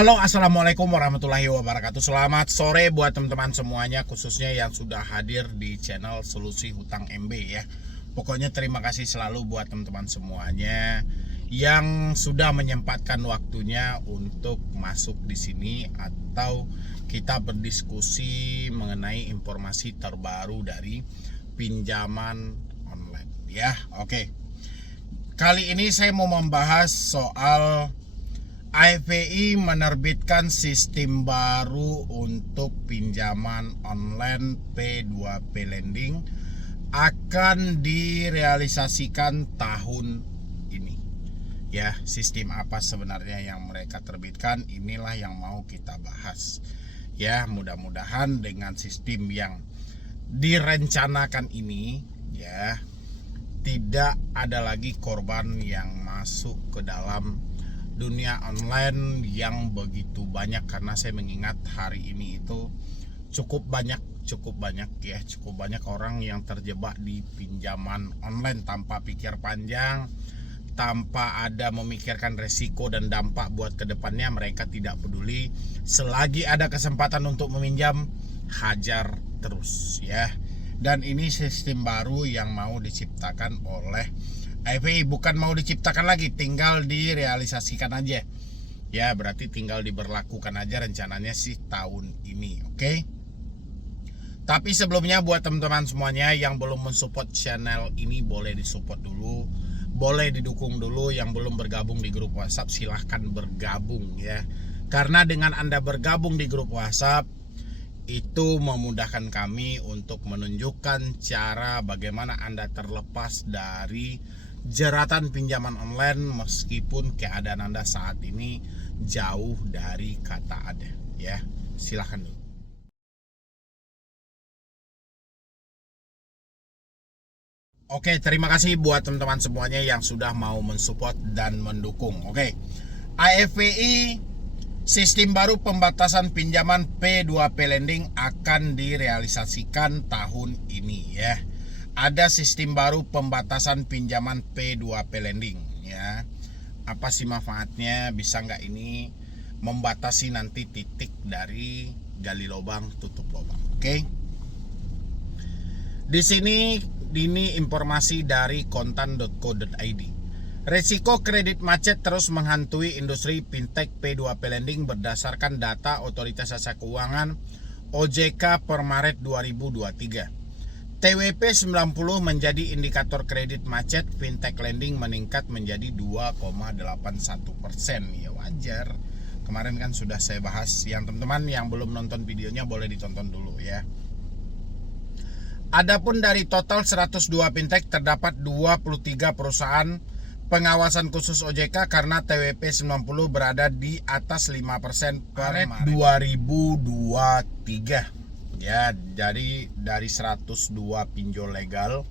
Halo, assalamualaikum warahmatullahi wabarakatuh. Selamat sore buat teman-teman semuanya, khususnya yang sudah hadir di channel Solusi Hutang MB ya. Pokoknya terima kasih selalu buat teman-teman semuanya yang sudah menyempatkan waktunya untuk masuk di sini atau kita berdiskusi mengenai informasi terbaru dari pinjaman online ya. Oke. Kali ini saya mau membahas soal AFPI menerbitkan sistem baru untuk pinjaman online P2P lending akan direalisasikan tahun ini. Ya, sistem apa sebenarnya yang mereka terbitkan? Inilah yang mau kita bahas. Ya, mudah-mudahan dengan sistem yang direncanakan ini ya, tidak ada lagi korban yang masuk ke dalam dunia online yang begitu banyak, karena saya mengingat hari ini itu cukup banyak orang yang terjebak di pinjaman online tanpa pikir panjang, tanpa ada memikirkan resiko dan dampak buat kedepannya. Mereka tidak peduli, selagi ada kesempatan untuk meminjam, hajar terus ya. Dan ini sistem baru yang mau diciptakan oleh AFPI, bukan mau diciptakan lagi, tinggal direalisasikan aja. Ya, berarti tinggal diberlakukan aja, rencananya sih tahun ini, oke? Tapi sebelumnya buat teman-teman semuanya yang belum mensupport channel ini, boleh disupport dulu, boleh didukung dulu. Yang belum bergabung di grup WhatsApp, silahkan bergabung ya. Karena dengan Anda bergabung di grup WhatsApp, itu memudahkan kami untuk menunjukkan cara bagaimana Anda terlepas dari jeratan pinjaman online meskipun keadaan Anda saat ini jauh dari kata ada ya. Silahkan dulu. Oke, terima kasih buat teman-teman semuanya yang sudah mau mensupport dan mendukung. Oke, AFPI sistem baru pembatasan pinjaman P2P lending akan direalisasikan tahun ini ya. Ada sistem baru pembatasan pinjaman P2P lending ya. Apa sih manfaatnya? Bisa nggak ini membatasi nanti titik dari gali lubang tutup lubang? Oke. Di sini ini informasi dari kontan.co.id. Resiko kredit macet terus menghantui industri fintech P2P lending berdasarkan data Otoritas Jasa Keuangan OJK per Maret 2023. TWP 90 menjadi indikator kredit macet fintech lending meningkat menjadi 2,81%. Ya wajar. Kemarin kan sudah saya bahas. Yang teman-teman yang belum nonton videonya boleh ditonton dulu ya. Adapun dari total 102 fintech terdapat 23 perusahaan pengawasan khusus OJK karena TWP 90 berada di atas 5% per Maret 2023. Ya, dari 102 pinjol legal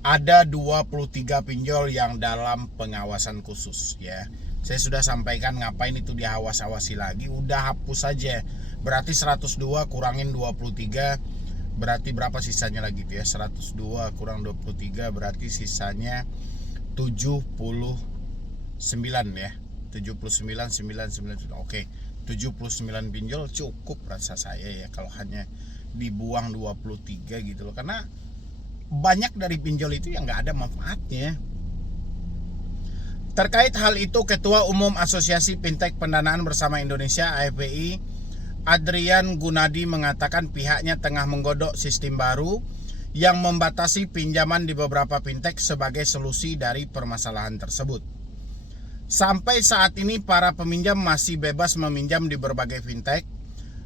ada 23 pinjol yang dalam pengawasan khusus ya. Saya sudah sampaikan ngapain itu diawas-awasi lagi, udah hapus aja. Berarti 102 kurangin 23 berarti berapa sisanya lagi tuh ya? 102 kurang 23 berarti sisanya 79 ya. 79. Oke. 79 pinjol cukup rasa saya ya, kalau hanya dibuang 23 gitu loh. Karena banyak dari pinjol itu yang nggak ada manfaatnya. Terkait hal itu, Ketua Umum Asosiasi Fintech Pendanaan Bersama Indonesia AFPI Adrian Gunadi mengatakan pihaknya tengah menggodok sistem baru yang membatasi pinjaman di beberapa fintech sebagai solusi dari permasalahan tersebut. Sampai saat ini para peminjam masih bebas meminjam di berbagai fintech.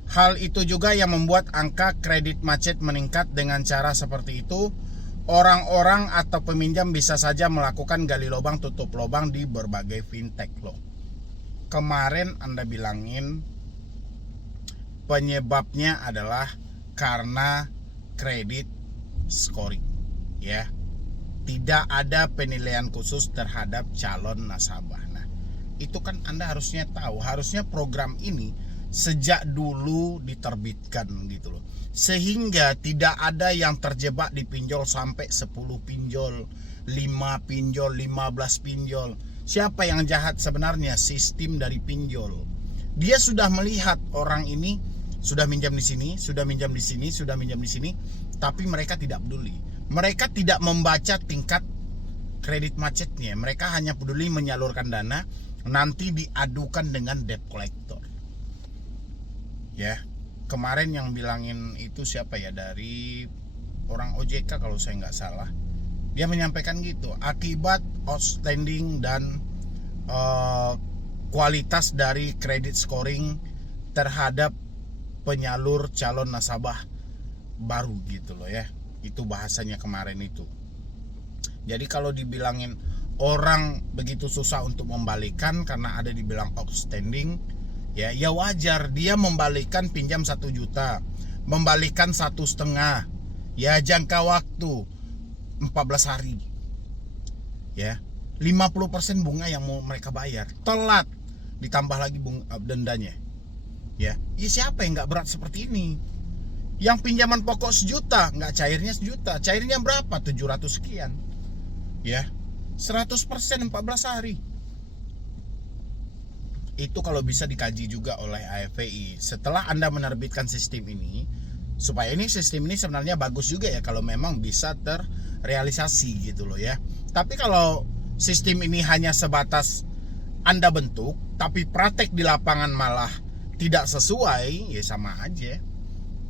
Hal itu juga yang membuat angka kredit macet meningkat. Dengan cara seperti itu, orang-orang atau peminjam bisa saja melakukan gali lubang tutup lubang di berbagai fintech loh. Kemarin Anda bilangin penyebabnya adalah karena kredit scoring ya. Tidak ada penilaian khusus terhadap calon nasabah. Nah, itu kan Anda harusnya tahu, harusnya program ini sejak dulu diterbitkan gitu loh. Sehingga tidak ada yang terjebak di pinjol sampai 10 pinjol, 5 pinjol, 15 pinjol. Siapa yang jahat sebenarnya? Sistem dari pinjol. Dia sudah melihat orang ini sudah minjam di sini, sudah minjam di sini, sudah minjam di sini, tapi mereka tidak peduli. Mereka tidak membaca tingkat kredit macetnya. Mereka hanya peduli menyalurkan dana, nanti diadukan dengan debt collector. Ya, kemarin yang bilangin itu siapa ya, dari orang OJK kalau saya nggak salah. Dia menyampaikan gitu, akibat outstanding dan kualitas dari credit scoring terhadap penyalur calon nasabah baru gitu loh ya. Itu bahasanya kemarin itu. Jadi kalau dibilangin orang begitu susah untuk membalikan karena ada dibilang outstanding, ya wajar. Dia membalikan pinjam 1 juta, membalikan 1,5, ya jangka waktu 14 hari, ya 50% bunga yang mau mereka bayar, telat ditambah lagi bunga dendanya. Ya siapa yang nggak berat seperti ini? Yang pinjaman pokok 1 juta, nggak cairnya 1 juta, cairnya berapa? 700 sekian. Ya 100% 14 hari. Itu kalau bisa dikaji juga oleh AFPI. Setelah Anda menerbitkan sistem ini, supaya sistem ini sebenarnya bagus juga ya kalau memang bisa terrealisasi gitu loh ya. Tapi kalau sistem ini hanya sebatas Anda bentuk, tapi praktek di lapangan malah tidak sesuai, ya sama aja.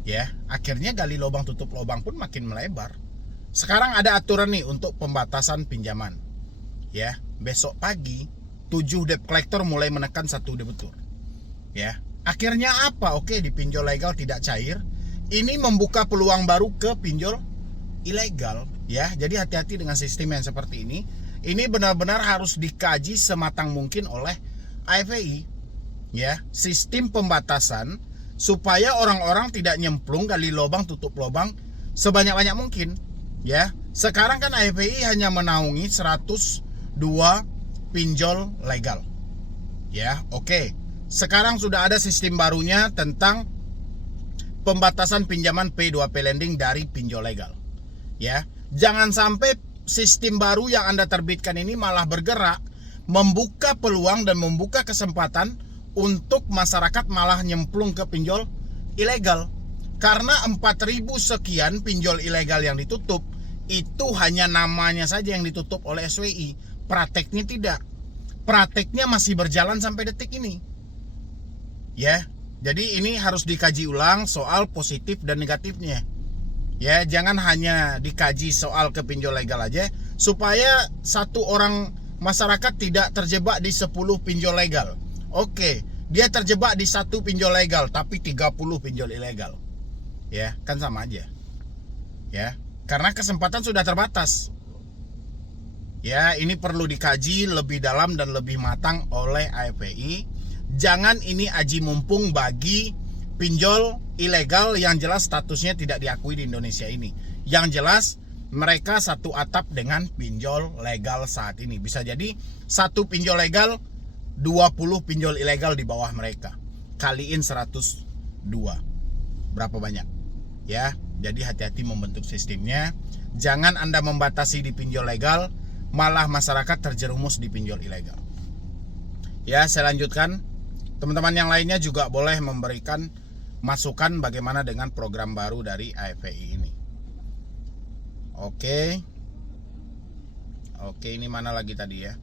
Ya, akhirnya gali lubang tutup lubang pun makin melebar. Sekarang ada aturan nih untuk pembatasan pinjaman. Ya, besok pagi 7 debt collector mulai menekan 1 debitur. Ya, akhirnya apa? Oke, di pinjol legal tidak cair. Ini membuka peluang baru ke pinjol ilegal. Ya, jadi hati-hati dengan sistem yang seperti ini. Ini benar-benar harus dikaji sematang mungkin oleh AFPI. Ya, sistem pembatasan supaya orang-orang tidak nyemplung gali lubang tutup lubang sebanyak-banyak mungkin. Ya, sekarang kan AFPI hanya menaungi 102 pinjol legal. Ya, oke. Sekarang sudah ada sistem barunya tentang pembatasan pinjaman P2P lending dari pinjol legal. Ya, jangan sampai sistem baru yang Anda terbitkan ini malah bergerak membuka peluang dan membuka kesempatan untuk masyarakat malah nyemplung ke pinjol ilegal. Karena 4.000 sekian pinjol ilegal yang ditutup, itu hanya namanya saja yang ditutup oleh SWI. Prakteknya tidak. Prakteknya masih berjalan sampai detik ini. Ya, jadi ini harus dikaji ulang soal positif dan negatifnya. Ya, jangan hanya dikaji soal ke pinjol legal aja, supaya satu orang masyarakat tidak terjebak di 10 pinjol legal. Oke, dia terjebak di 1 pinjol legal tapi 30 pinjol ilegal. Ya, kan sama aja. Ya, karena kesempatan sudah terbatas. Ya, ini perlu dikaji lebih dalam dan lebih matang oleh AFPI. Jangan ini aji mumpung bagi pinjol ilegal yang jelas statusnya tidak diakui di Indonesia ini. Yang jelas mereka satu atap dengan pinjol legal saat ini. Bisa jadi 1 pinjol legal 20 pinjol ilegal di bawah mereka. Kaliin 102. Berapa banyak? Ya, jadi hati-hati membentuk sistemnya. Jangan Anda membatasi di pinjol legal, malah masyarakat terjerumus di pinjol ilegal. Ya, saya lanjutkan. Teman-teman yang lainnya juga boleh memberikan masukan bagaimana dengan program baru dari AFPI ini. Oke, ini mana lagi tadi ya?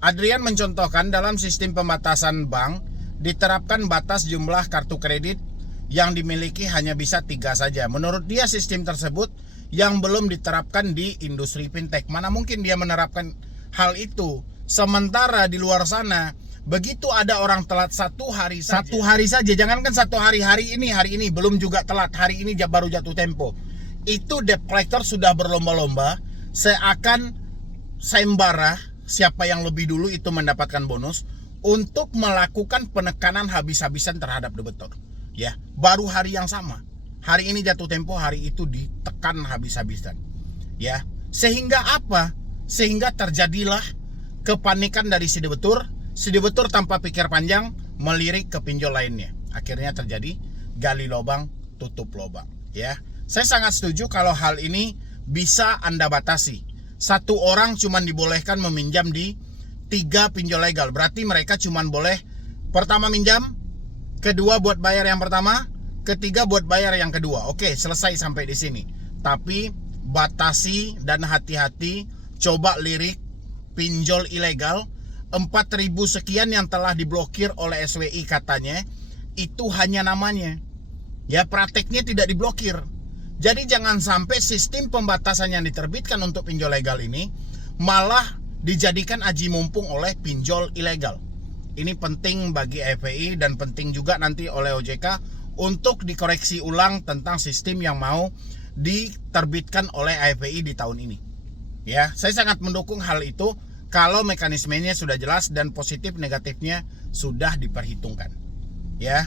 Adrian mencontohkan dalam sistem pembatasan bank diterapkan batas jumlah kartu kredit yang dimiliki hanya bisa 3 saja. Menurut dia sistem tersebut yang belum diterapkan di industri fintech. Mana mungkin dia menerapkan hal itu? Sementara di luar sana begitu ada orang telat 1 hari saja, jangankan 1 hari, hari ini belum juga telat, hari ini baru jatuh tempo. Itu debt collector sudah berlomba-lomba seakan sayembara siapa yang lebih dulu itu mendapatkan bonus untuk melakukan penekanan habis-habisan terhadap debitur. Ya, baru hari yang sama. Hari ini jatuh tempo, hari itu ditekan habis-habisan. Ya, sehingga apa? Sehingga terjadilah kepanikan dari si debitur tanpa pikir panjang melirik ke pinjol lainnya. Akhirnya terjadi gali lubang, tutup lubang. Ya, saya sangat setuju kalau hal ini bisa Anda batasi. 1 orang cuma dibolehkan meminjam di 3 pinjol legal. Berarti mereka cuma boleh pertama minjam kedua buat bayar yang pertama, ketiga buat bayar yang kedua. Oke, selesai sampai di sini. Tapi batasi dan hati-hati, coba lirik pinjol ilegal 4.000 sekian yang telah diblokir oleh SWI katanya, itu hanya namanya. Ya, prakteknya tidak diblokir. Jadi jangan sampai sistem pembatasan yang diterbitkan untuk pinjol legal ini malah dijadikan aji mumpung oleh pinjol ilegal. Ini penting bagi FPI dan penting juga nanti oleh OJK untuk dikoreksi ulang tentang sistem yang mau diterbitkan oleh FPI di tahun ini. Ya, saya sangat mendukung hal itu kalau mekanismenya sudah jelas dan positif negatifnya sudah diperhitungkan. Ya.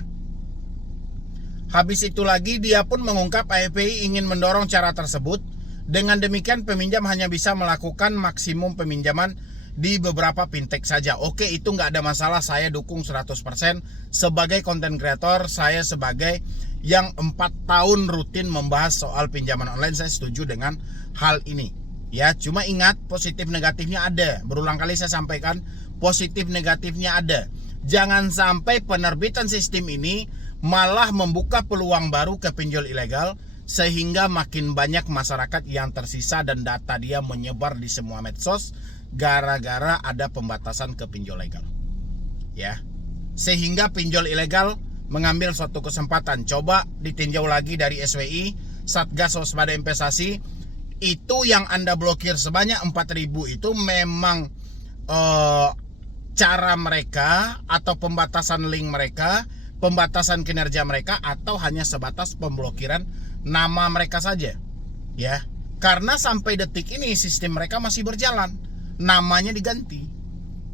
Habis itu lagi dia pun mengungkap FPI ingin mendorong cara tersebut. Dengan demikian peminjam hanya bisa melakukan maksimum peminjaman di beberapa fintech saja. Oke, itu nggak ada masalah, saya dukung 100%. Sebagai content creator, saya sebagai yang 4 tahun rutin membahas soal pinjaman online, saya setuju dengan hal ini. Ya, cuma ingat positif negatifnya ada. Berulang kali saya sampaikan positif negatifnya ada. Jangan sampai penerbitan sistem ini malah membuka peluang baru ke pinjol ilegal sehingga makin banyak masyarakat yang tersisa dan data dia menyebar di semua medsos gara-gara ada pembatasan ke pinjol legal. Ya. Sehingga pinjol ilegal mengambil suatu kesempatan. Coba ditinjau lagi dari SWI, Satgas Waspada Investasi, itu yang Anda blokir sebanyak 4.000 itu memang cara mereka atau pembatasan link mereka, pembatasan kinerja mereka, atau hanya sebatas pemblokiran nama mereka saja. Ya. Karena sampai detik ini sistem mereka masih berjalan. Namanya diganti.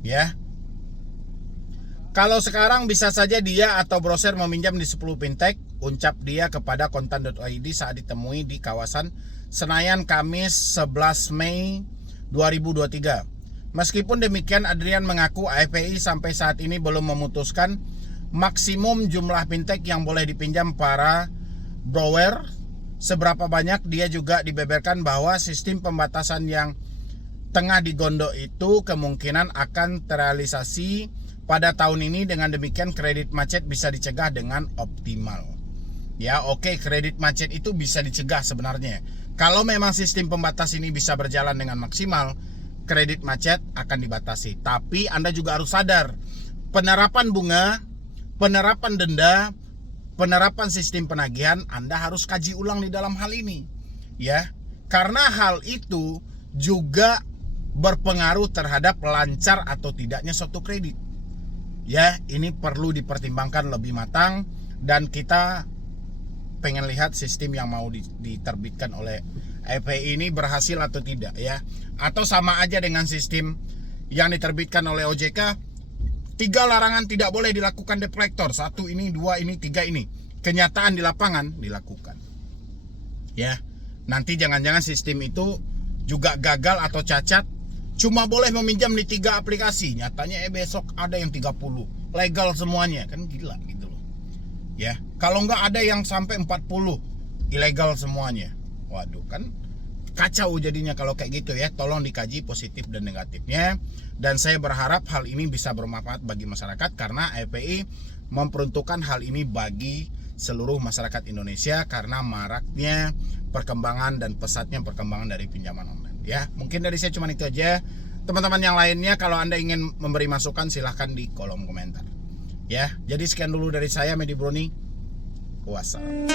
Ya. Kalau sekarang bisa saja dia atau browser meminjam di 10 fintech, ucap dia kepada kontan.id saat ditemui di kawasan Senayan Kamis 11 Mei 2023. Meskipun demikian, Adrian mengaku FPI sampai saat ini belum memutuskan maksimum jumlah fintech yang boleh dipinjam para borrower. Seberapa banyak, dia juga dibeberkan bahwa sistem pembatasan yang tengah digondok itu kemungkinan akan terrealisasi pada tahun ini. Dengan demikian kredit macet bisa dicegah dengan optimal. Ya, oke, kredit macet itu bisa dicegah sebenarnya. Kalau memang sistem pembatas ini bisa berjalan dengan maksimal, kredit macet akan dibatasi. Tapi Anda juga harus sadar, penerapan bunga, penerapan denda, penerapan sistem penagihan Anda harus kaji ulang di dalam hal ini. Ya, karena hal itu juga berpengaruh terhadap lancar atau tidaknya suatu kredit. Ya, ini perlu dipertimbangkan lebih matang dan kita pengen lihat sistem yang mau diterbitkan oleh FPI ini berhasil atau tidak, ya. Atau sama aja dengan sistem yang diterbitkan oleh OJK, 3 larangan tidak boleh dilakukan debt collector, 1 ini, 2 ini, 3 ini. Kenyataan di lapangan dilakukan. Ya. Nanti jangan-jangan sistem itu juga gagal atau cacat, cuma boleh meminjam di 3 aplikasi, nyatanya besok ada yang 30 legal semuanya, kan gila gitu loh. Ya, kalau nggak ada yang sampai 40 ilegal semuanya. Waduh, kan kacau jadinya kalau kayak gitu ya. Tolong dikaji positif dan negatifnya, dan saya berharap hal ini bisa bermanfaat bagi masyarakat karena FPI memperuntukkan hal ini bagi seluruh masyarakat Indonesia karena maraknya perkembangan dan pesatnya perkembangan dari pinjaman online. Ya, mungkin dari saya cuma itu aja. Teman-teman yang lainnya kalau Anda ingin memberi masukan silahkan di kolom komentar. Ya, jadi sekian dulu dari saya, Medi Broni. Wassalam.